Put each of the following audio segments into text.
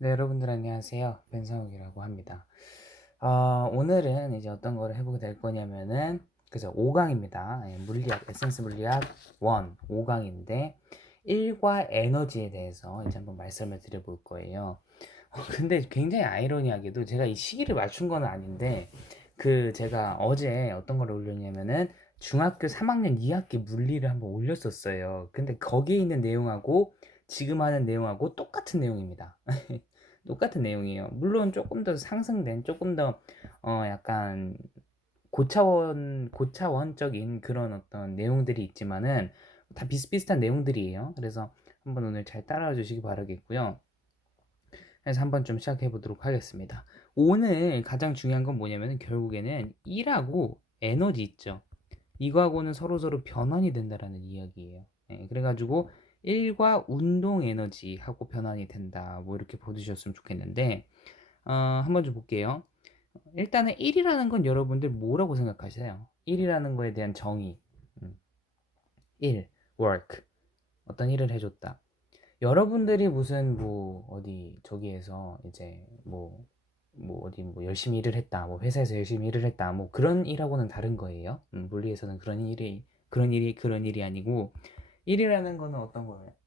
네, 여러분들 안녕하세요. 변상욱이라고 합니다. 오늘은 이제 어떤 거를 해보게 될 거냐면은, 그죠, 5강입니다. 물리학, 에센스 물리학 1, 5강인데, 1과 에너지에 대해서 이제 한번 말씀을 드려볼 거예요. 근데 굉장히 아이러니하게도 제가 이 시기를 맞춘 건 아닌데, 제가 어제 어떤 걸 올렸냐면은, 중학교 3학년 2학기 물리를 한번 올렸었어요. 근데 거기에 있는 내용하고, 지금 하는 내용하고 똑같은 내용입니다. 똑같은 내용이에요. 물론 조금 더 상승된, 조금 더 약간 고차원적인 그런 어떤 내용들이 있지만은 다 비슷비슷한 내용들이에요. 그래서 한번 오늘 잘 따라와 주시기 바라겠고요. 그래서 한번 좀 시작해 보도록 하겠습니다. 오늘 가장 중요한 건 뭐냐면 결국에는 1하고 에너지 있죠. 이거하고는 서로서로 변환이 된다라는 이야기예요. 그래가지고 1과 운동 에너지하고 변환이 된다. 뭐 이렇게 보셔주셨으면 좋겠는데 한번 좀 볼게요. 일단은 1이라는 건 여러분들 뭐라고 생각하세요? 1이라는 거에 대한 정의. 1, work. 어떤 일을 해줬다. 여러분들이 무슨 뭐 어디 저기에서 이제 뭐 어디 뭐 열심히 일을 했다. 뭐 회사에서 열심히 일을 했다. 뭐 그런 일하고는 다른 거예요. 물리에서는 그런 일이 아니고 1이라는 거는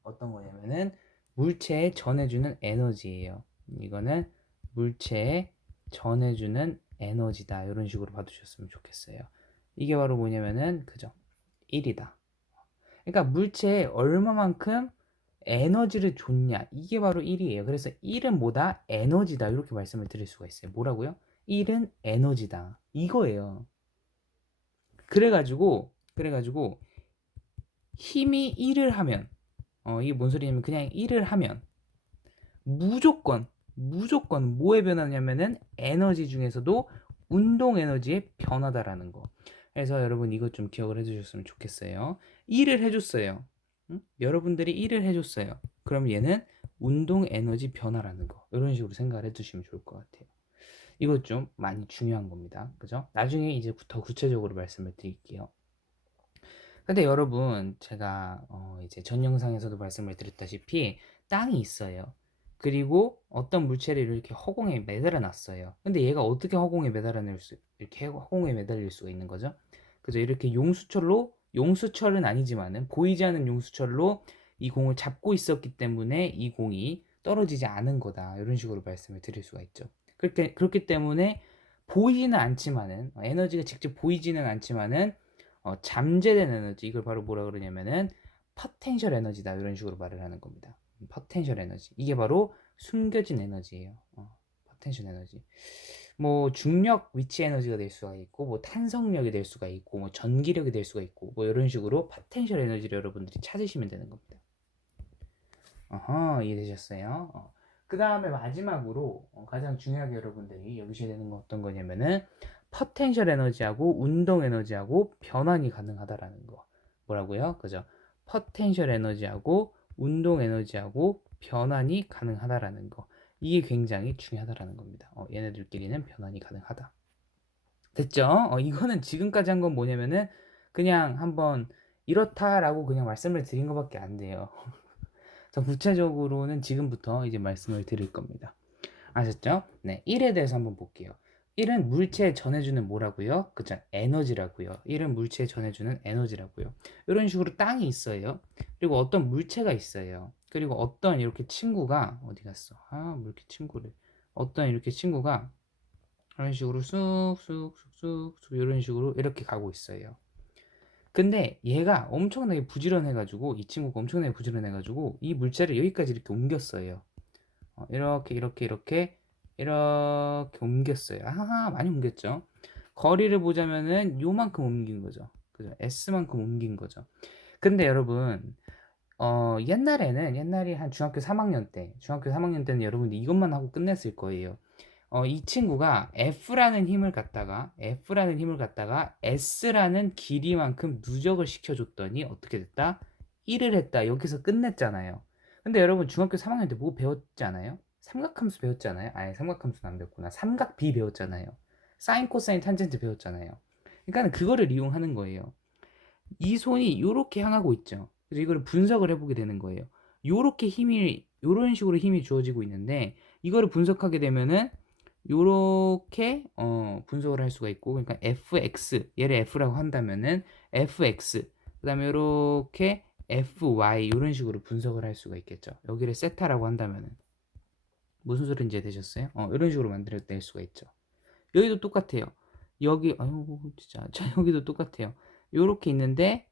어떤 거냐면은 물체에 전해주는 에너지예요. 이거는 물체에 전해주는 에너지다. 이런 식으로 봐주셨으면 좋겠어요. 이게 바로 뭐냐면은 그죠? 1이다. 그러니까 물체에 얼마만큼 에너지를 줬냐. 이게 바로 1이에요. 그래서 1은 뭐다? 에너지다. 이렇게 말씀을 드릴 수가 있어요. 뭐라고요? 1은 에너지다. 이거예요. 그래가지고 힘이 1을 하면 이게 뭔 소리냐면 그냥 1을 하면 무조건 뭐에 변하냐면은 에너지 중에서도 운동 에너지의 변화다라는 거. 그래서 여러분 이것 좀 기억을 해주셨으면 좋겠어요. 1을 해줬어요. 응? 여러분들이 1을 해줬어요. 그럼 얘는 운동 에너지 변화라는 거. 이런 식으로 생각을 해주시면 좋을 것 같아요. 이것 좀 많이 중요한 겁니다. 그죠? 나중에 이제 더 구체적으로 말씀을 드릴게요. 근데 여러분, 제가 이제 전 영상에서도 말씀을 드렸다시피 땅이 있어요. 그리고 어떤 물체를 이렇게 허공에 매달아 놨어요. 근데 얘가 어떻게 이렇게 허공에 매달릴 수가 있는 거죠? 그죠? 이렇게 용수철은 아니지만은 보이지 않는 용수철로 이 공을 잡고 있었기 때문에 이 공이 떨어지지 않은 거다. 이런 식으로 말씀을 드릴 수가 있죠. 그렇기 때문에 보이지는 않지만은 에너지가 직접 보이지는 않지만은 잠재된 에너지 이걸 바로 뭐라 그러냐면은 퍼텐셜 에너지다 이런 식으로 말을 하는 겁니다. 퍼텐셜 에너지 이게 바로 숨겨진 에너지예요. 퍼텐셜 에너지 뭐 중력 위치 에너지가 될 수가 있고 뭐 탄성력이 될 수가 있고 뭐 전기력이 될 수가 있고 뭐 이런 식으로 퍼텐셜 에너지를 여러분들이 찾으시면 되는 겁니다. 이해되셨어요? 그 다음에 마지막으로 가장 중요하게 여러분들이 여기셔야 되는 건 어떤 거냐면은 포텐셜 에너지하고 운동 에너지하고 변환이 가능하다라는 거. 뭐라고요? 그죠? 포텐셜 에너지하고 운동 에너지하고 변환이 가능하다라는 거. 이게 굉장히 중요하다라는 겁니다. 얘네들끼리는 변환이 가능하다. 됐죠? 이거는 지금까지 한 건 뭐냐면은 그냥 한번 이렇다라고 그냥 말씀을 드린 것밖에 안 돼요. 자, 구체적으로는 지금부터 이제 말씀을 드릴 겁니다. 아셨죠? 네, 1에 대해서 한번 볼게요. 1은 물체에 전해주는 뭐라고요? 그쵸? 에너지라고요. 1은 물체에 전해주는 에너지라고요. 이런 식으로 땅이 있어요. 그리고 어떤 물체가 있어요. 그리고 어떤 이렇게 친구가 어디 갔어? 뭐 이렇게 친구를 어떤 이렇게 친구가 이런 식으로 쑥쑥쑥쑥 이런 식으로 이렇게 가고 있어요. 근데 얘가 엄청나게 부지런해가지고 이 친구가 엄청나게 부지런해가지고 이 물체를 여기까지 이렇게 옮겼어요. 이렇게 옮겼어요. 많이 옮겼죠. 거리를 보자면은 요만큼 옮긴 거죠. 그죠? S만큼 옮긴 거죠. 근데 여러분 옛날에 한 중학교 3학년 때는 여러분들 이것만 하고 끝냈을 거예요. 이 친구가 F라는 힘을 갖다가 S라는 길이만큼 누적을 시켜줬더니 어떻게 됐다? 1을 했다. 여기서 끝냈잖아요. 근데 여러분 중학교 3학년 때 뭐 배웠지 않아요? 삼각함수 배웠잖아요. 아니 삼각함수는 안 배웠구나. 삼각비 배웠잖아요. 사인, 코사인, 탄젠트 배웠잖아요. 그러니까 그거를 이용하는 거예요. 이 손이 요렇게 향하고 있죠. 그래서 이걸 분석을 해보게 되는 거예요. 요렇게 힘이 요런 식으로 힘이 주어지고 있는데 이거를 분석하게 되면은 요렇게 분석을 할 수가 있고, 그러니까 fx, 얘를 f라고 한다면은 fx, 그다음에 요렇게 fy 요런 식으로 분석을 할 수가 있겠죠. 여기를 세타라고 한다면은 무슨 소리인지 이해되셨어요? 이런 식으로 만들어낼 수가 있죠. 여기도 똑같아요. 여기 아유 진짜 자 여기도 똑같아요. 요렇게 있는데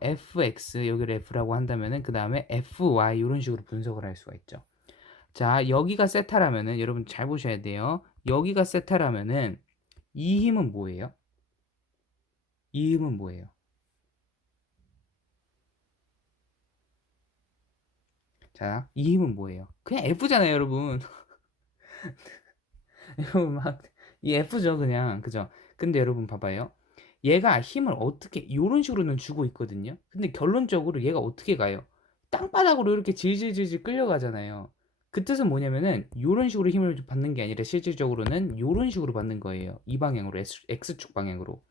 fx 여기를 f라고 한다면은 그 다음에 fy 이런 식으로 분석을 할 수가 있죠. 자 여기가 세타라면은 여러분 잘 보셔야 돼요. 여기가 세타라면은 이 힘은 뭐예요? 이 힘은 뭐예요? 자, 이 힘은 뭐예요? 그냥 F잖아요, 여러분. 여러분 막이 F죠, 그냥. 그죠? 근데 여러분 봐봐요. 얘가 힘을 어떻게 이런 식으로는 주고 있거든요. 근데 결론적으로 얘가 어떻게 가요? 땅바닥으로 이렇게 질질질질 끌려가잖아요. 그 뜻은 뭐냐면은 이런 식으로 힘을 받는 게 아니라 실질적으로는 이런 식으로 받는 거예요. 이 방향으로 X축 방향으로.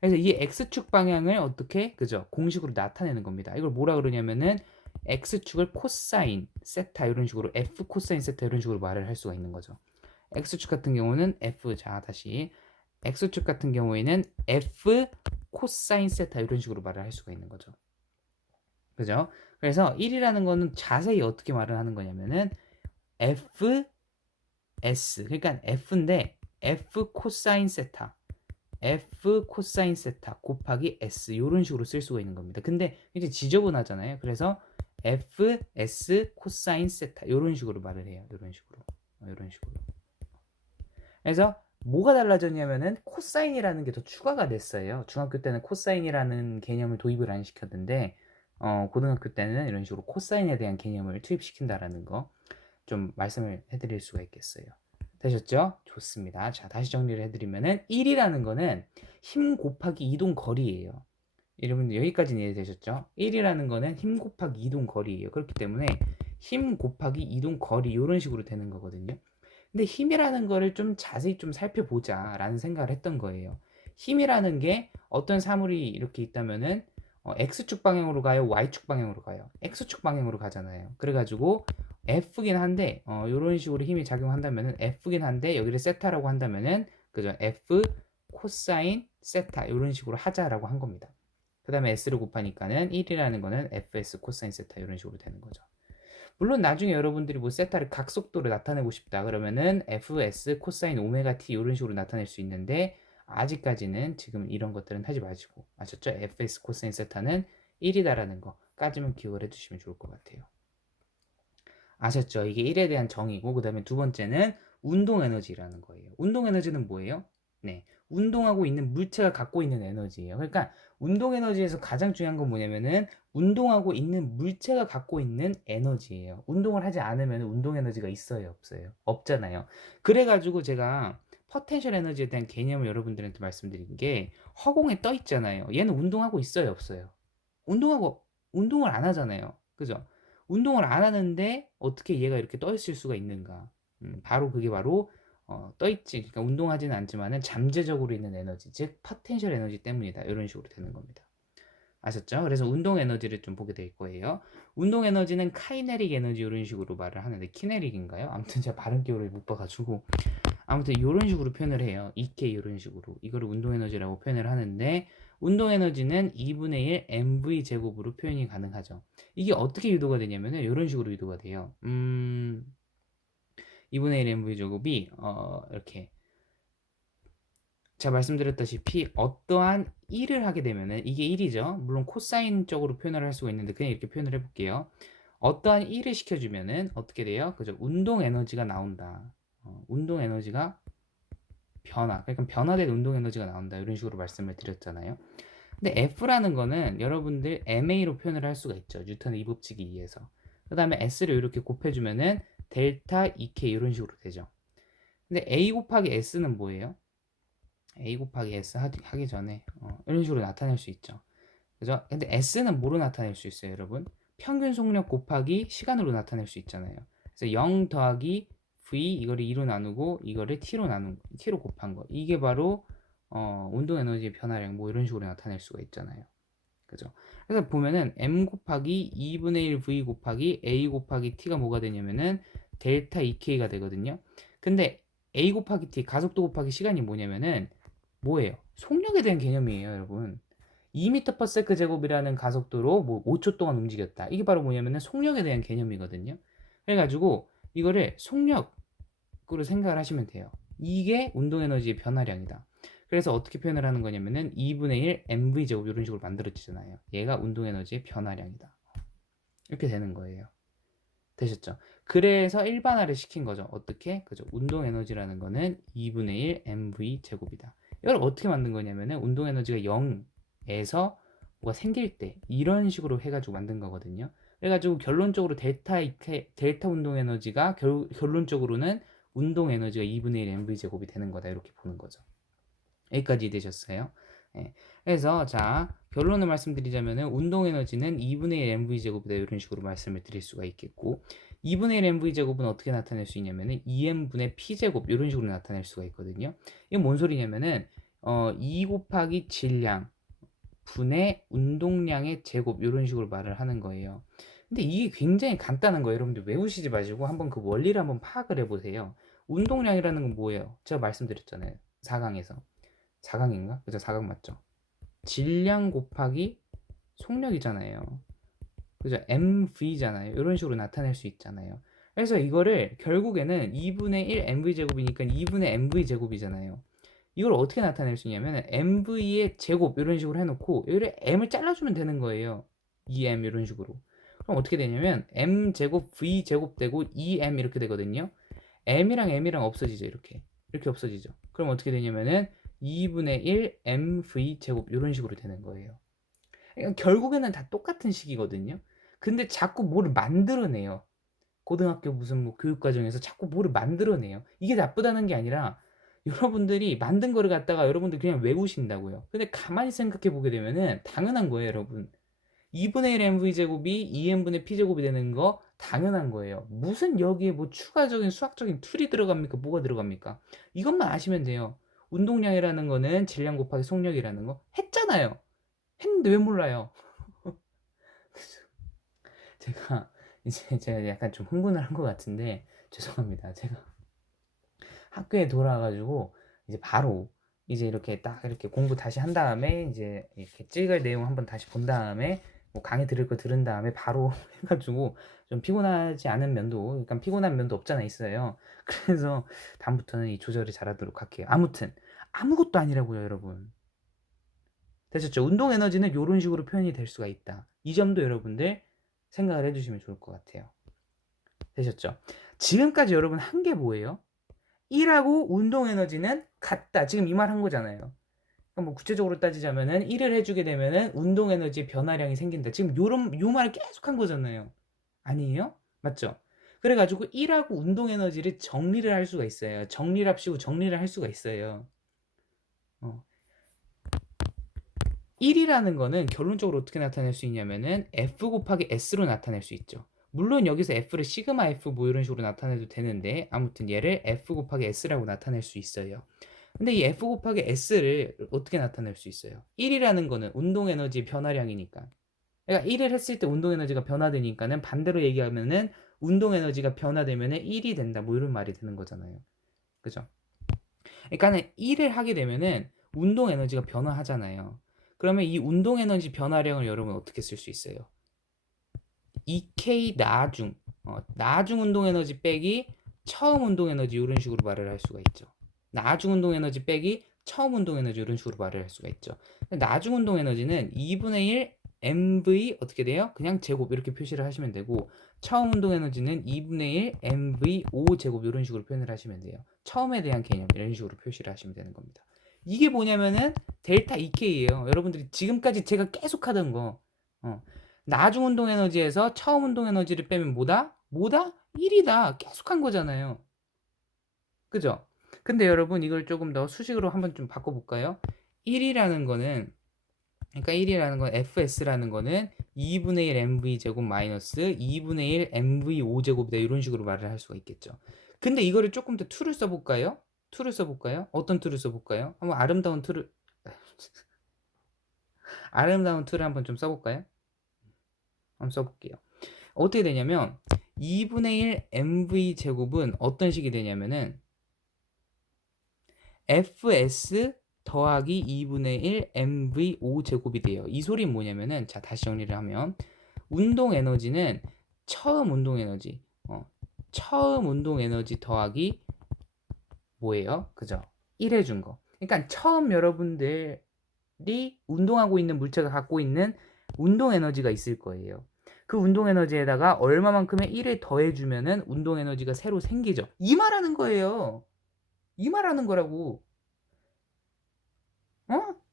그래서 이 X축 방향을 어떻게 그죠? 공식으로 나타내는 겁니다. 이걸 뭐라 그러냐면은 X축을 코사인 세타 이런 식으로 F 코사인 세타 이런 식으로 말을 할 수가 있는 거죠. X축 같은 경우는 F 자 다시 X축 같은 경우에는 F 코사인 세타 이런 식으로 말을 할 수가 있는 거죠. 그죠? 그래서 1이라는 거는 자세히 어떻게 말을 하는 거냐면은 F S 그러니까 F인데 F 코사인 세타 F 코사인 세타 곱하기 S 이런 식으로 쓸 수가 있는 겁니다. 근데 이제 지저분하잖아요. 그래서 F S 코사인 세타 이런 식으로 말을 해요. 이런 식으로. 이런 식으로. 그래서 뭐가 달라졌냐면은 코사인이라는 게 더 추가가 됐어요. 중학교 때는 코사인이라는 개념을 도입을 안 시켰는데 고등학교 때는 이런 식으로 코사인에 대한 개념을 투입시킨다라는 거 좀 말씀을 해드릴 수가 있겠어요. 되셨죠? 좋습니다. 자, 다시 정리를 해드리면은 1이라는 거는 힘 곱하기 이동 거리예요. 여러분 여기까지는 이해되셨죠? 1이라는 거는 힘 곱하기 이동 거리예요. 그렇기 때문에 힘 곱하기 이동 거리 이런 식으로 되는 거거든요. 근데 힘이라는 거를 좀 자세히 좀 살펴보자 라는 생각을 했던 거예요. 힘이라는 게 어떤 사물이 이렇게 있다면은 X축 방향으로 가요? Y축 방향으로 가요? X축 방향으로 가잖아요. 그래가지고 F긴 한데 이런 식으로 힘이 작용한다면은 F긴 한데 여기를 세타라고 한다면은 그죠? F 코사인 세타 이런 식으로 하자라고 한 겁니다. 그 다음에 S를 곱하니까는 1이라는 거는 FS 코사인 세타 이런 식으로 되는 거죠. 물론 나중에 여러분들이 뭐 세타를 각속도로 나타내고 싶다 그러면은 fs 코사인 오메가 t 이런 식으로 나타낼 수 있는데 아직까지는 지금 이런 것들은 하지 마시고 아셨죠? fs 코사인 세타는 1이다라는 거까지만 기억을 해두시면 좋을 것 같아요. 아셨죠? 이게 1에 대한 정의고 그 다음에 두 번째는 운동 에너지라는 거예요. 운동 에너지는 뭐예요? 네, 운동하고 있는 물체가 갖고 있는 에너지예요. 그러니까 운동 에너지에서 가장 중요한 건 뭐냐면은 운동하고 있는 물체가 갖고 있는 에너지예요. 운동을 하지 않으면 운동 에너지가 있어요, 없어요? 없잖아요. 그래가지고 제가 포텐셜 에너지에 대한 개념을 여러분들한테 말씀드린 게 허공에 떠 있잖아요. 얘는 운동하고 있어요, 없어요? 운동하고 운동을 안 하잖아요. 그죠? 운동을 안 하는데 어떻게 얘가 이렇게 떠 있을 수가 있는가? 바로 그게 바로 떠 있지. 그러니까 운동하지는 않지만은 잠재적으로 있는 에너지, 즉 포텐셜 에너지 때문이다. 이런 식으로 되는 겁니다. 아셨죠? 그래서 운동 에너지를 좀 보게 될 거예요. 운동 에너지는 카이네릭 에너지 이런 식으로 말을 하는데 키네릭인가요? 아무튼 제가 발음 기호를 못 봐가지고 아무튼 이런 식으로 표현을 해요. EK 이런 식으로 이거를 운동 에너지라고 표현을 하는데 운동 에너지는 2분의 1 mv 제곱으로 표현이 가능하죠. 이게 어떻게 유도가 되냐면은 이런 식으로 유도가 돼요. 2분의 1 mv 제곱이 이렇게 제가 말씀드렸다시피 어떠한 1을 하게 되면은 이게 1이죠. 물론 코사인적으로 표현을 할 수가 있는데 그냥 이렇게 표현을 해볼게요. 어떠한 1을 시켜주면은 어떻게 돼요? 그죠? 운동 에너지가 나온다. 운동 에너지가 그러니까 변화된 운동 에너지가 나온다. 이런 식으로 말씀을 드렸잖아요. 근데 F라는 거는 여러분들 MA로 표현을 할 수가 있죠. 뉴턴의 이법칙에 의해서. 그 다음에 S를 이렇게 곱해주면은 델타 2K 이런 식으로 되죠. 근데 A 곱하기 S는 뭐예요? A 곱하기 S 하기 전에 이런 식으로 나타낼 수 있죠. 그죠? 근데 S는 뭐로 나타낼 수 있어요, 여러분? 평균 속력 곱하기 시간으로 나타낼 수 있잖아요. 그래서 0 더하기 V 이거를 2로 나누고 이거를 T로 곱한 거. 이게 바로 운동 에너지의 변화량 뭐 이런 식으로 나타낼 수가 있잖아요. 그죠? 그래서 보면은 m 곱하기 2분의 1 v 곱하기 a 곱하기 t가 뭐가 되냐면은 델타 2k가 되거든요. 근데 a 곱하기 t 가속도 곱하기 시간이 뭐냐면은 뭐예요? 속력에 대한 개념이에요, 여러분. 2m/s 제곱이라는 가속도로 뭐 5초 동안 움직였다. 이게 바로 뭐냐면은 속력에 대한 개념이거든요. 그래가지고 이거를 속력으로 생각을 하시면 돼요. 이게 운동 에너지의 변화량이다. 그래서 어떻게 표현을 하는 거냐면은 2분의 1 mv 제곱 이런 식으로 만들어지잖아요. 얘가 운동 에너지의 변화량이다. 이렇게 되는 거예요. 되셨죠? 그래서 일반화를 시킨 거죠. 어떻게? 그죠? 운동 에너지라는 거는 2분의 1 mv 제곱이다. 이걸 어떻게 만든 거냐면은 운동 에너지가 0에서 뭐가 생길 때 이런 식으로 해가지고 만든 거거든요. 그래가지고 결론적으로 델타 운동 에너지가 결론적으로는 운동 에너지가 2분의 1 mv 제곱이 되는 거다. 이렇게 보는 거죠. 여기까지 되셨어요? 예. 그래서 자 결론을 말씀드리자면은 운동 에너지는 2분의 1 mv 제곱이다 이런 식으로 말씀을 드릴 수가 있겠고 2분의 1 mv 제곱은 어떻게 나타낼 수 있냐면은 2m분의 p 제곱 이런 식으로 나타낼 수가 있거든요. 이게 뭔 소리냐면은 2 곱하기 질량 분의 운동량의 제곱 이런 식으로 말을 하는 거예요. 근데 이게 굉장히 간단한 거예요. 여러분들 외우시지 마시고 한번 그 원리를 한번 파악을 해보세요. 운동량이라는 건 뭐예요? 제가 말씀드렸잖아요. 4강에서. 4강인가? 그죠? 4강 맞죠? 질량 곱하기 속력이잖아요. 그죠? MV잖아요. 이런 식으로 나타낼 수 있잖아요. 그래서 이거를 결국에는 2분의 1 MV제곱이니까 2분의 MV제곱이잖아요. 이걸 어떻게 나타낼 수 있냐면 MV의 제곱 이런 식으로 해놓고 여기를 M을 잘라주면 되는 거예요. 2M 이런 식으로. 그럼 어떻게 되냐면 M제곱 V제곱 되고 2M 이렇게 되거든요. M이랑 M이랑 없어지죠. 이렇게 없어지죠. 그럼 어떻게 되냐면은 2분의 1 mv 제곱 이런 식으로 되는 거예요. 그러니까 결국에는 다 똑같은 식이거든요. 근데 자꾸 뭐를 만들어내요. 고등학교 무슨 뭐 교육과정에서 자꾸 뭐를 만들어내요. 이게 나쁘다는 게 아니라 여러분들이 만든 거를 갖다가 여러분들 그냥 외우신다고요. 근데 가만히 생각해 보게 되면은 당연한 거예요, 여러분. 2분의 1 mv 제곱이 2m분의 p 제곱이 되는 거 당연한 거예요. 무슨 여기에 뭐 추가적인 수학적인 툴이 들어갑니까? 뭐가 들어갑니까? 이것만 아시면 돼요. 운동량이라는 거는 질량 곱하기 속력이라는 거 했잖아요. 했는데 왜 몰라요? 제가 이제 제가 약간 좀 흥분을 한 것 같은데 죄송합니다. 제가 학교에 돌아와가지고 이제 바로 이제 이렇게 딱 이렇게 공부 다시 한 다음에 이제 이렇게 찍을 내용 한번 다시 본 다음에 뭐 강의 들을 거 들은 다음에 바로 해가지고 좀 피곤하지 않은 면도 약간 피곤한 면도 없잖아 있어요. 그래서 다음부터는 이 조절을 잘하도록 할게요. 아무튼 아무것도 아니라고요, 여러분. 되셨죠? 운동 에너지는 이런 식으로 표현이 될 수가 있다. 이 점도 여러분들 생각을 해주시면 좋을 것 같아요. 되셨죠? 지금까지 여러분 한 게 뭐예요? 1하고 운동 에너지는 같다. 지금 이 말 한 거잖아요. 그럼 뭐 구체적으로 따지자면은 1을 해주게 되면은 운동 에너지 변화량이 생긴다. 지금 요 말을 계속 한 거잖아요. 아니에요? 맞죠? 그래가지고 1하고 운동 에너지를 정리를 할 수가 있어요. 정리를 합시고 정리를 할 수가 있어요. 1이라는 거는 결론적으로 어떻게 나타낼 수 있냐면은 F 곱하기 S로 나타낼 수 있죠. 물론 여기서 F를 시그마 F 뭐 이런 식으로 나타내도 되는데 아무튼 얘를 F 곱하기 S라고 나타낼 수 있어요. 근데 이 F 곱하기 S를 어떻게 나타낼 수 있어요? 1이라는 거는 운동 에너지 변화량이니까. 그러니까 1을 했을 때 운동 에너지가 변화되니까는 반대로 얘기하면은 운동 에너지가 변화되면은 1이 된다. 뭐 이런 말이 되는 거잖아요. 그죠? 그러니까는 1을 하게 되면은 운동 에너지가 변화하잖아요. 그러면 이 운동 에너지 변화량을 여러분 어떻게 쓸 수 있어요? 2K 나중, 나중 운동 에너지 빼기 처음 운동 에너지 이런 식으로 말을 할 수가 있죠. 나중 운동 에너지 빼기 처음 운동 에너지 이런 식으로 말을 할 수가 있죠. 나중 운동 에너지는 2분의 1 mv 어떻게 돼요? 그냥 제곱 이렇게 표시를 하시면 되고 처음 운동 에너지는 2분의 1 mv 5 제곱 이런 식으로 표현을 하시면 돼요. 처음에 대한 개념 이런 식으로 표시를 하시면 되는 겁니다. 이게 뭐냐면은 델타 2K예요. 여러분들이 지금까지 제가 계속 하던 거. 나중 운동 에너지에서 처음 운동 에너지를 빼면 뭐다? 뭐다? 1이다. 계속 한 거잖아요. 그죠? 근데 여러분 이걸 조금 더 수식으로 한번 좀 바꿔볼까요? 1이라는 거는 그러니까 1이라는 건 FS라는 거는 2분의 1 MV 제곱 마이너스 2분의 1 MV 5제곱이다 이런 식으로 말을 할 수가 있겠죠. 근데 이거를 조금 더 툴을 써볼까요? 툴을 써볼까요? 어떤 툴을 써볼까요? 한번 아름다운 툴을 아름다운 툴을 한번 좀 써볼까요? 한번 써볼게요. 어떻게 되냐면 2분의 1 mv 제곱은 어떤 식이 되냐면은 fs 더하기 2분의 1 mv 5제곱이 돼요. 이 소리는 뭐냐면은, 자 다시 정리를 하면, 운동 에너지는 처음 운동 에너지, 처음 운동 에너지 더하기 뭐예요? 그죠? 1 해준 거. 그러니까 처음 여러분들이 운동하고 있는 물체가 갖고 있는 운동 에너지가 있을 거예요. 그 운동 에너지에다가 얼마만큼의 1을 더해주면은 운동 에너지가 새로 생기죠. 이 말하는 거예요. 이 말하는 거라고.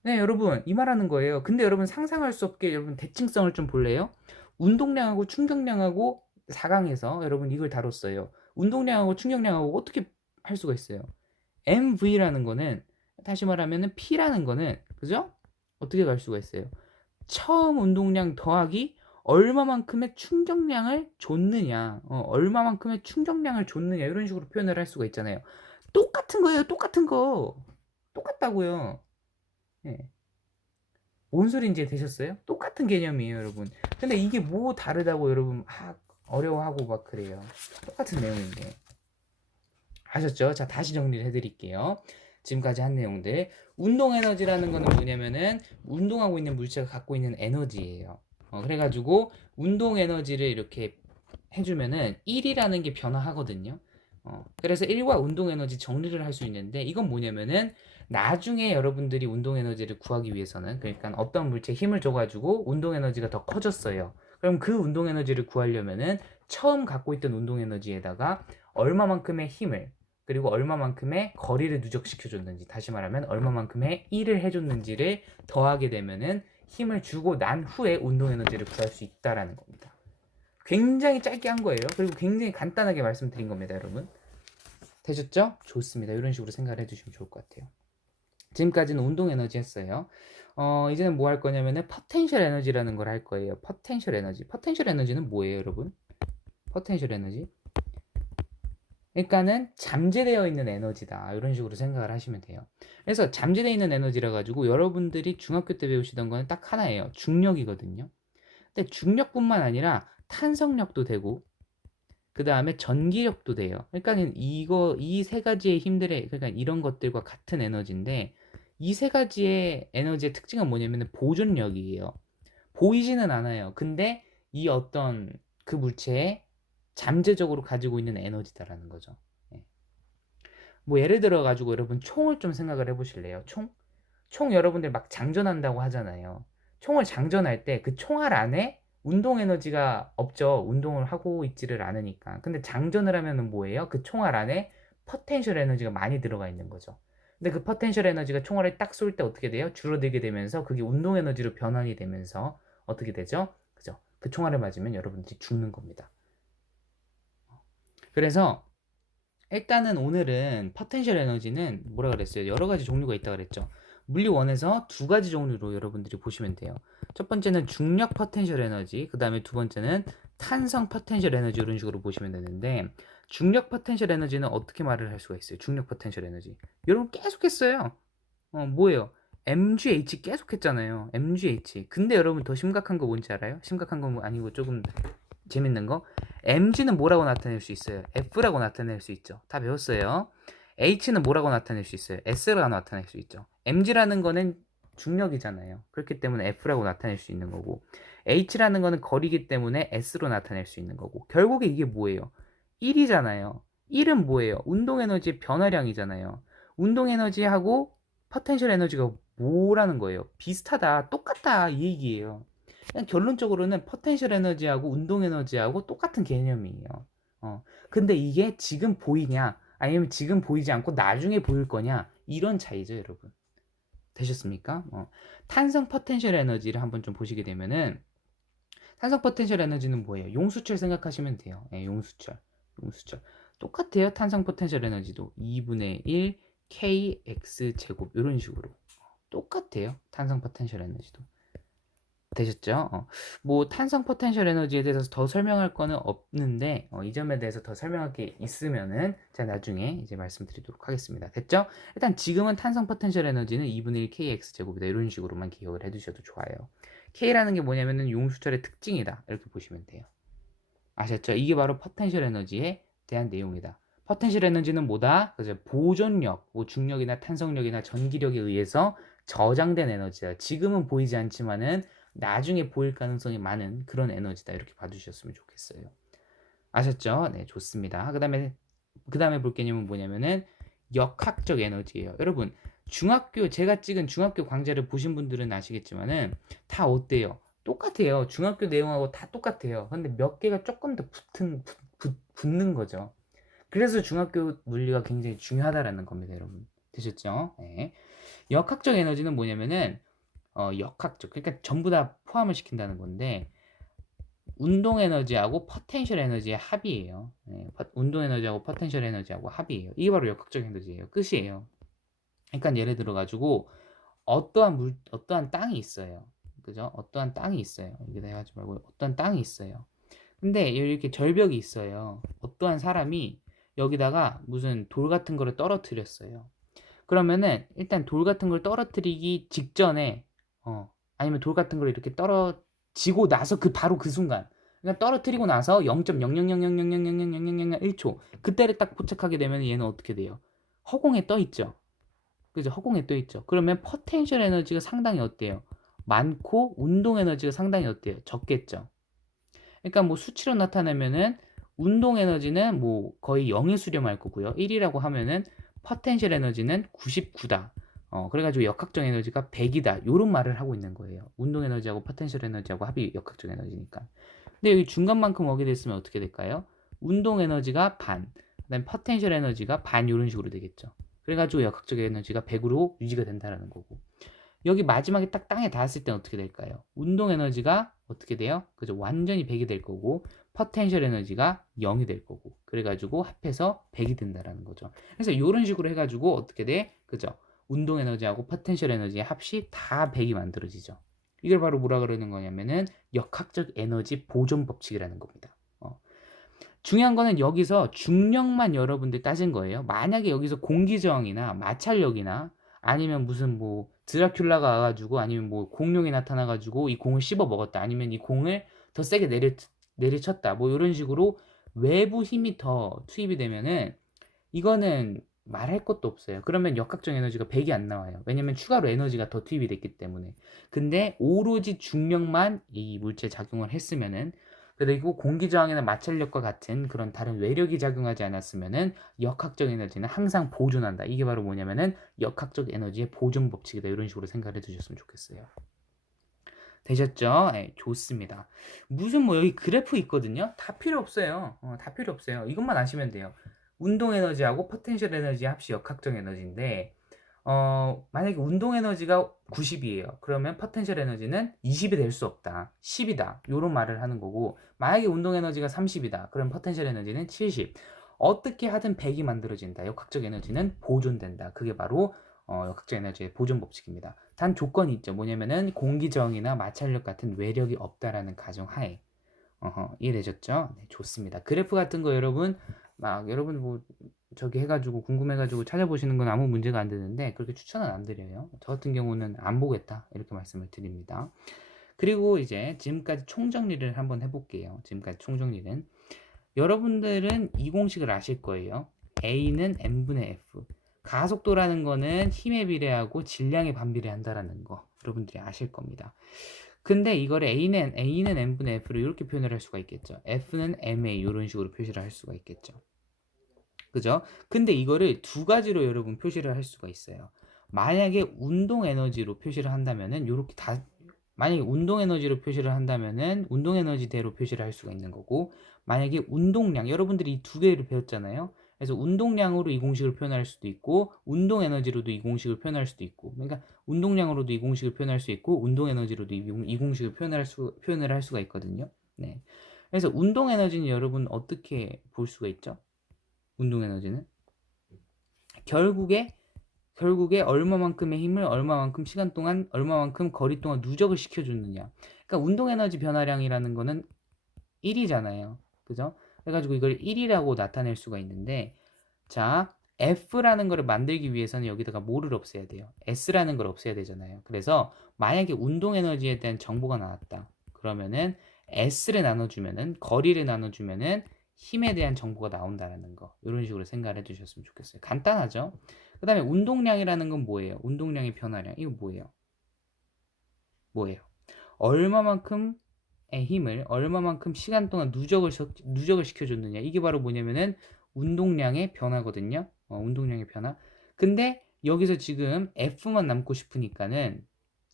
네, 여러분, 이 말하는 거예요. 근데 여러분 상상할 수 없게 여러분 대칭성을 좀 볼래요? 운동량하고 충격량하고 4강에서 여러분 이걸 다뤘어요. 운동량하고 충격량하고 어떻게 할 수가 있어요? MV라는 거는, 다시 말하면은 P라는 거는, 그죠? 어떻게 갈 수가 있어요? 처음 운동량 더하기 얼마만큼의 충격량을 줬느냐, 얼마만큼의 충격량을 줬느냐, 이런 식으로 표현을 할 수가 있잖아요. 똑같은 거예요, 똑같은 거. 똑같다고요. 예. 뭔 소리인지 되셨어요? 똑같은 개념이에요, 여러분. 근데 이게 뭐 다르다고 여러분 막 어려워하고 막 그래요. 똑같은 내용인데. 아셨죠? 자, 다시 정리를 해드릴게요. 지금까지 한 내용들. 운동 에너지라는 거는 뭐냐면은 운동하고 있는 물체가 갖고 있는 에너지예요. 그래가지고 운동 에너지를 이렇게 해주면은 1이라는 게 변화하거든요. 그래서 1과 운동 에너지 정리를 할 수 있는데, 이건 뭐냐면은 나중에 여러분들이 운동 에너지를 구하기 위해서는, 그러니까 어떤 물체에 힘을 줘가지고 운동 에너지가 더 커졌어요. 그럼 그 운동 에너지를 구하려면은 처음 갖고 있던 운동 에너지에다가 얼마만큼의 힘을, 그리고 얼마만큼의 거리를 누적시켜 줬는지, 다시 말하면 얼마만큼의 1을 해줬는지를 더하게 되면은 힘을 주고 난 후에 운동 에너지를 구할 수 있다라는 겁니다. 굉장히 짧게 한 거예요. 그리고 굉장히 간단하게 말씀드린 겁니다, 여러분. 되셨죠? 좋습니다. 이런 식으로 생각을 해주시면 좋을 것 같아요. 지금까지는 운동 에너지 했어요. 이제는 뭐 할 거냐면은 포텐셜 에너지라는 걸 할 거예요. 포텐셜 에너지. 포텐셜 에너지는 뭐예요, 여러분? 포텐셜 에너지. 그러니까는 잠재되어 있는 에너지다, 이런 식으로 생각을 하시면 돼요. 그래서 잠재되어 있는 에너지라 가지고 여러분들이 중학교 때 배우시던 거는 딱 하나예요. 중력이거든요. 근데 중력뿐만 아니라 탄성력도 되고, 그 다음에 전기력도 돼요. 그러니까 이 세 가지의 힘들의, 그러니까 이런 것들과 같은 에너지인데, 이 세 가지의 에너지의 특징은 뭐냐면 보존력이에요. 보이지는 않아요. 근데 이 어떤 그 물체에 잠재적으로 가지고 있는 에너지다라는 거죠. 예. 뭐 예를 들어 가지고 여러분 총을 좀 생각을 해보실래요? 총 여러분들 막 장전한다고 하잖아요. 총을 장전할 때 그 총알 안에 운동 에너지가 없죠. 운동을 하고 있지를 않으니까. 근데 장전을 하면은 뭐예요? 그 총알 안에 포텐셜 에너지가 많이 들어가 있는 거죠. 근데 그 포텐셜 에너지가 총알을 딱 쏠 때 어떻게 돼요? 줄어들게 되면서 그게 운동 에너지로 변환이 되면서 어떻게 되죠? 그죠? 그 총알을 맞으면 여러분들이 죽는 겁니다. 그래서 일단은 오늘은 포텐셜 에너지는 뭐라 그랬어요? 여러 가지 종류가 있다 그랬죠. 물리 원에서 두 가지 종류로 여러분들이 보시면 돼요. 첫 번째는 중력 포텐셜 에너지, 그 다음에 두 번째는 탄성 포텐셜 에너지, 이런 식으로 보시면 되는데, 중력 포텐셜 에너지는 어떻게 말을 할 수가 있어요? 중력 포텐셜 에너지. 여러분 계속 했어요. 뭐예요? MGH 계속 했잖아요. MGH. 근데 여러분 더 심각한 거 뭔지 알아요? 심각한 건 아니고 조금 재밌는 거. mg는 뭐라고 나타낼 수 있어요? f라고 나타낼 수 있죠. 다 배웠어요. h는 뭐라고 나타낼 수 있어요? s라고 나타낼 수 있죠. mg라는 거는 중력이잖아요. 그렇기 때문에 f라고 나타낼 수 있는 거고, h라는 거는 거리기 때문에 s로 나타낼 수 있는 거고, 결국에 이게 뭐예요? 1이잖아요. 1은 뭐예요? 운동 에너지의 변화량이잖아요. 운동 에너지하고 포텐셜 에너지가 뭐라는 거예요? 비슷하다, 똑같다, 이 얘기예요. 그냥 결론적으로는 포텐셜 에너지하고 운동 에너지하고 똑같은 개념이에요. 근데 이게 지금 보이냐, 아니면 지금 보이지 않고 나중에 보일 거냐, 이런 차이죠, 여러분. 되셨습니까? 탄성 포텐셜 에너지를 한번 좀 보시게 되면은, 탄성 포텐셜 에너지는 뭐예요? 용수철 생각하시면 돼요. 예, 용수철. 용수철. 똑같아요. 탄성 포텐셜 에너지도 2분의 1 kx 제곱, 이런 식으로 똑같아요. 탄성 포텐셜 에너지도. 되셨죠? 뭐 탄성 포텐셜 에너지에 대해서 더 설명할 거는 없는데 이 점에 대해서 더 설명할 게 있으면은 제가 나중에 이제 말씀드리도록 하겠습니다. 됐죠? 일단 지금은 탄성 포텐셜 에너지는 2분의 1 kx 제곱이다. 이런 식으로만 기억을 해두셔도 좋아요. k라는 게 뭐냐면은 용수철의 특징이다. 이렇게 보시면 돼요. 아셨죠? 이게 바로 포텐셜 에너지에 대한 내용이다. 포텐셜 에너지는 뭐다? 그죠? 보존력, 뭐 중력이나 탄성력이나 전기력에 의해서 저장된 에너지다. 지금은 보이지 않지만은 나중에 보일 가능성이 많은 그런 에너지다. 이렇게 봐주셨으면 좋겠어요. 아셨죠? 네, 좋습니다. 그 다음에 볼 개념은 뭐냐면은 역학적 에너지예요. 여러분, 제가 찍은 중학교 강좌를 보신 분들은 아시겠지만은 다 어때요? 똑같아요. 중학교 내용하고 다 똑같아요. 근데 몇 개가 조금 더 붙는 거죠. 그래서 중학교 물리가 굉장히 중요하다라는 겁니다, 여러분. 되셨죠? 네. 역학적 에너지는 뭐냐면은 역학적, 그러니까 전부 다 포함을 시킨다는 건데 운동 에너지하고 포텐셜 에너지의 합이에요. 네, 운동 에너지하고 포텐셜 에너지하고 합이에요. 이게 바로 역학적 에너지예요. 끝이에요. 그러니까 예를 들어 가지고 어떠한 땅이 있어요. 그죠? 어떠한 땅이 있어요. 이게 내가 하지 말고 어떠한 땅이 있어요. 근데 이렇게 절벽이 있어요. 어떠한 사람이 여기다가 무슨 돌 같은 거를 떨어뜨렸어요. 그러면은 일단 돌 같은 걸 떨어뜨리기 직전에 아니면 돌 같은 걸 이렇게 떨어지고 나서 바로 그 순간 그러니까 떨어뜨리고 나서 0.00000000001초 그때를 딱 포착하게 되면 얘는 어떻게 돼요? 허공에 떠 있죠. 그죠? 허공에 떠 있죠. 그러면 포텐셜 에너지가 상당히 어때요? 많고 운동 에너지가 상당히 어때요? 적겠죠. 그러니까 뭐 수치로 나타내면은 운동 에너지는 뭐 거의 0에 수렴할 거고요. 1이라고 하면은 포텐셜 에너지는 99다. 그래가지고 역학적 에너지가 100이다. 요런 말을 하고 있는 거예요. 운동 에너지하고 포텐셜 에너지하고 합이 역학적 에너지니까. 근데 여기 중간만큼 오게 됐으면 어떻게 될까요? 운동 에너지가 반, 그다음 포텐셜 에너지가 반 요런 식으로 되겠죠. 그래가지고 역학적 에너지가 100으로 유지가 된다라는 거고. 여기 마지막에 딱 땅에 닿았을 땐 어떻게 될까요? 운동 에너지가 어떻게 돼요? 그죠? 완전히 100이 될 거고 포텐셜 에너지가 0이 될 거고 그래가지고 합해서 100이 된다라는 거죠. 그래서 이런 식으로 해가지고 어떻게 돼? 그죠? 운동 에너지하고 포텐셜 에너지의 합이 다 100이 만들어지죠. 이걸 바로 뭐라 그러는 거냐면은 역학적 에너지 보존 법칙이라는 겁니다. 중요한 거는 여기서 중력만 여러분들 따진 거예요. 만약에 여기서 공기 저항이나 마찰력이나 아니면 무슨 뭐 드라큘라가 와가지고 아니면 뭐 공룡이 나타나가지고 이 공을 씹어 먹었다 아니면 이 공을 더 세게 내리쳤다 뭐 이런 식으로 외부 힘이 더 투입이 되면은 이거는 말할 것도 없어요. 그러면 역학적 에너지가 100이 안 나와요. 왜냐면 추가로 에너지가 더 투입이 됐기 때문에. 근데 오로지 중력만 이 물체 작용을 했으면은 그리고 공기 저항이나 마찰력과 같은 그런 다른 외력이 작용하지 않았으면은 역학적 에너지는 항상 보존한다. 이게 바로 뭐냐면은 역학적 에너지의 보존 법칙이다. 이런 식으로 생각해 두셨으면 좋겠어요. 되셨죠? 네, 좋습니다. 무슨 뭐 여기 그래프 있거든요. 다 필요 없어요. 다 필요 없어요. 이것만 아시면 돼요. 운동 에너지하고 포텐셜 에너지 합이 역학적 에너지인데 만약에 운동 에너지가 90이에요. 그러면 포텐셜 에너지는 20이 될 수 없다. 10이다. 요런 말을 하는 거고 만약에 운동 에너지가 30이다. 그럼 포텐셜 에너지는 70. 어떻게 하든 100이 만들어진다. 역학적 에너지는 보존된다. 그게 바로 역학적 에너지의 보존 법칙입니다. 단 조건이 있죠. 뭐냐면은 공기저항이나 마찰력 같은 외력이 없다라는 가정하에. 이해되셨죠? 네, 좋습니다. 그래프 같은 거 여러분 뭐 저기 해가지고 궁금해가지고 찾아보시는 건 아무 문제가 안 되는데 그렇게 추천은 안 드려요. 저 같은 경우는 안 보겠다 이렇게 말씀을 드립니다. 그리고 이제 지금까지 총정리를 한번 해볼게요. 지금까지 총정리는 여러분들은 이 공식을 아실 거예요. A는 n분의 F. 가속도라는 거는 힘에 비례하고 질량에 반비례한다라는 거 여러분들이 아실 겁니다. 근데 이거를 A는 n분의 F로 이렇게 표현을 할 수가 있겠죠. F는 ma 이런 식으로 표시를 할 수가 있겠죠. 그죠? 근데 이거를 두 가지로 여러분 표시를 할 수가 있어요. 만약에 운동 에너지로 표시를 한다면은 만약에 운동 에너지로 표시를 한다면은 운동 에너지대로 표시를 할 수가 있는 거고 만약에 운동량 여러분들이 이 두 개를 배웠잖아요. 그래서 운동량으로 이 공식을 표현할 수도 있고 운동 에너지로도 이 공식을 표현할 수도 있고 그러니까 운동량으로도 이 공식을 표현할 수 있고 운동 에너지로도 이 공식을 표현을 할 수가 있거든요. 네. 그래서 운동 에너지는 여러분 어떻게 볼 수가 있죠? 운동 에너지는 결국에 결국에 얼마만큼의 힘을 얼마만큼 시간 동안 얼마만큼 거리 동안 누적을 시켜줬느냐. 그러니까 운동 에너지 변화량이라는 거는 1이잖아요. 그죠? 그래가지고 이걸 1이라고 나타낼 수가 있는데, 자, F라는 거를 만들기 위해서는 여기다가 뭐를 없애야 돼요? S라는 걸 없애야 되잖아요. 그래서 만약에 운동 에너지에 대한 정보가 나왔다. 그러면은 S를 나눠주면은, 거리를 나눠주면은 힘에 대한 정보가 나온다는 거. 이런 식으로 생각을 해주셨으면 좋겠어요. 간단하죠? 그 다음에 운동량이라는 건 뭐예요? 운동량의 변화량. 이거 뭐예요? 뭐예요? 얼마만큼 힘을 얼마만큼 시간 동안 누적을 시켜줬느냐. 이게 바로 뭐냐면은 운동량의 변화거든요. 운동량의 변화. 근데 여기서 지금 F만 남고 싶으니까는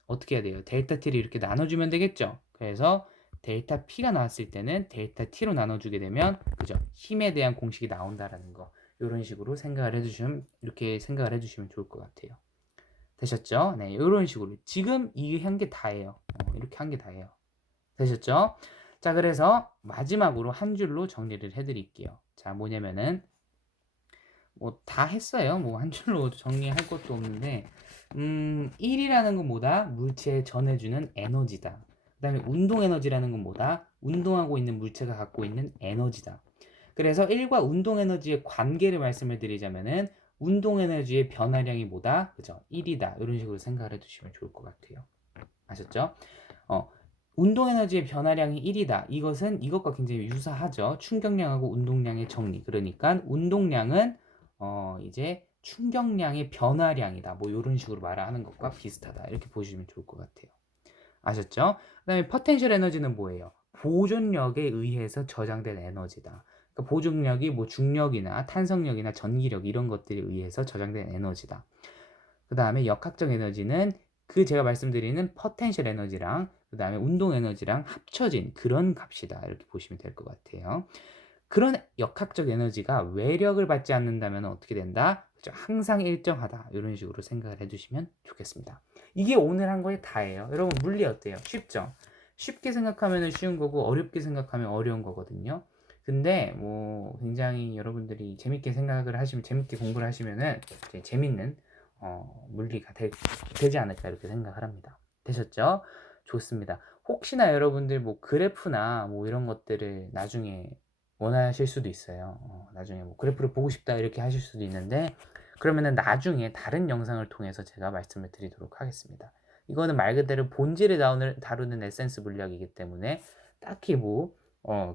어떻게 해야 돼요? 델타 T를 이렇게 나눠주면 되겠죠. 그래서 델타 P가 나왔을 때는 델타 T로 나눠주게 되면, 그죠? 힘에 대한 공식이 나온다라는 거. 이런 식으로 생각을 해주시면, 이렇게 생각을 해주시면 좋을 것 같아요. 되셨죠? 네, 이런 식으로. 지금 이 한 게 다예요. 이렇게 한 게 다예요. 되셨죠? 자, 그래서 마지막으로 한 줄로 정리를 해드릴게요. 자, 뭐냐면은 뭐 다 했어요. 뭐 한 줄로 정리할 것도 없는데, 1이라는 건 뭐다? 물체에 전해주는 에너지다. 그 다음에 운동 에너지라는 건 뭐다? 운동하고 있는 물체가 갖고 있는 에너지다. 그래서 1과 운동 에너지의 관계를 말씀을 드리자면은 운동 에너지의 변화량이 뭐다? 그죠? 1이다. 이런 식으로 생각을 해주시면 좋을 것 같아요. 아셨죠? 어, 운동 에너지의 변화량이 1이다. 이것은 이것과 굉장히 유사하죠. 충격량하고 운동량의 정리. 그러니까 운동량은 이제 충격량의 변화량이다. 뭐 이런 식으로 말을 하는 것과 비슷하다. 이렇게 보시면 좋을 것 같아요. 아셨죠? 그다음에 포텐셜 에너지는 뭐예요? 보존력에 의해서 저장된 에너지다. 그러니까 보존력이 뭐 중력이나 탄성력이나 전기력 이런 것들에 의해서 저장된 에너지다. 그 다음에 역학적 에너지는 그 제가 말씀드리는 포텐셜 에너지랑 그 다음에 운동 에너지랑 합쳐진 그런 값이다. 이렇게 보시면 될 것 같아요. 그런 역학적 에너지가 외력을 받지 않는다면 어떻게 된다? 그렇죠? 항상 일정하다. 이런 식으로 생각을 해주시면 좋겠습니다. 이게 오늘 한 거에 다예요. 여러분 물리 어때요? 쉽죠? 쉽게 생각하면 쉬운 거고 어렵게 생각하면 어려운 거거든요. 근데 뭐 굉장히 여러분들이 재밌게 생각을 하시면 재밌게 공부를 하시면은 재밌는 물리가 되지 않을까 이렇게 생각을 합니다. 되셨죠? 좋습니다. 혹시나 여러분들 뭐 그래프나 뭐 이런 것들을 나중에 원하실 수도 있어요. 나중에 뭐 그래프를 보고 싶다 이렇게 하실 수도 있는데 그러면은 나중에 다른 영상을 통해서 제가 말씀을 드리도록 하겠습니다. 이거는 말 그대로 본질을 다루는 에센스 물리학이기 때문에 딱히 뭐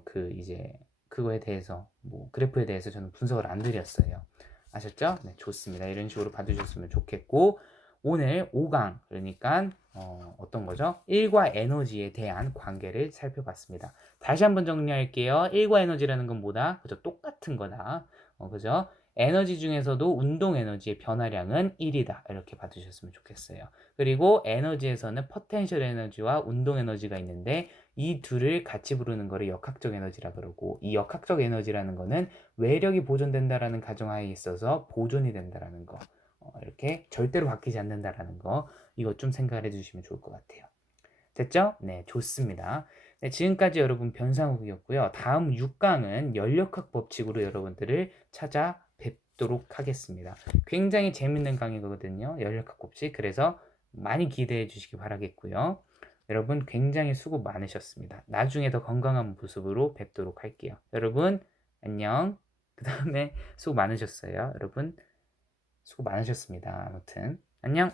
그 이제 그거에 대해서 뭐 그래프에 대해서 저는 분석을 안 드렸어요. 아셨죠? 네, 좋습니다. 이런 식으로 봐주셨으면 좋겠고 오늘 5강 그러니까 어떤 거죠? 1과 에너지에 대한 관계를 살펴봤습니다. 다시 한번 정리할게요. 1과 에너지라는 건 뭐다? 그죠? 똑같은 거다. 그죠? 에너지 중에서도 운동 에너지의 변화량은 1이다. 이렇게 봐주셨으면 좋겠어요. 그리고 에너지에서는 포텐셜 에너지와 운동 에너지가 있는데 이 둘을 같이 부르는 거를 역학적 에너지라 그러고 이 역학적 에너지라는 거는 외력이 보존된다라는 가정하에 있어서 보존이 된다라는 거. 이렇게 절대로 바뀌지 않는다라는 거. 이것 좀 생각을 해주시면 좋을 것 같아요. 됐죠? 네, 좋습니다. 네, 지금까지 여러분 변상욱이었고요. 다음 6강은 연력학 법칙으로 여러분들을 찾아뵙도록 하겠습니다. 굉장히 재밌는 강의거든요. 연력학 법칙. 그래서 많이 기대해 주시기 바라겠고요. 여러분 굉장히 수고 많으셨습니다. 나중에 더 건강한 모습으로 뵙도록 할게요. 여러분 안녕. 그 다음에 수고 많으셨어요. 여러분 수고 많으셨습니다. 아무튼 안녕.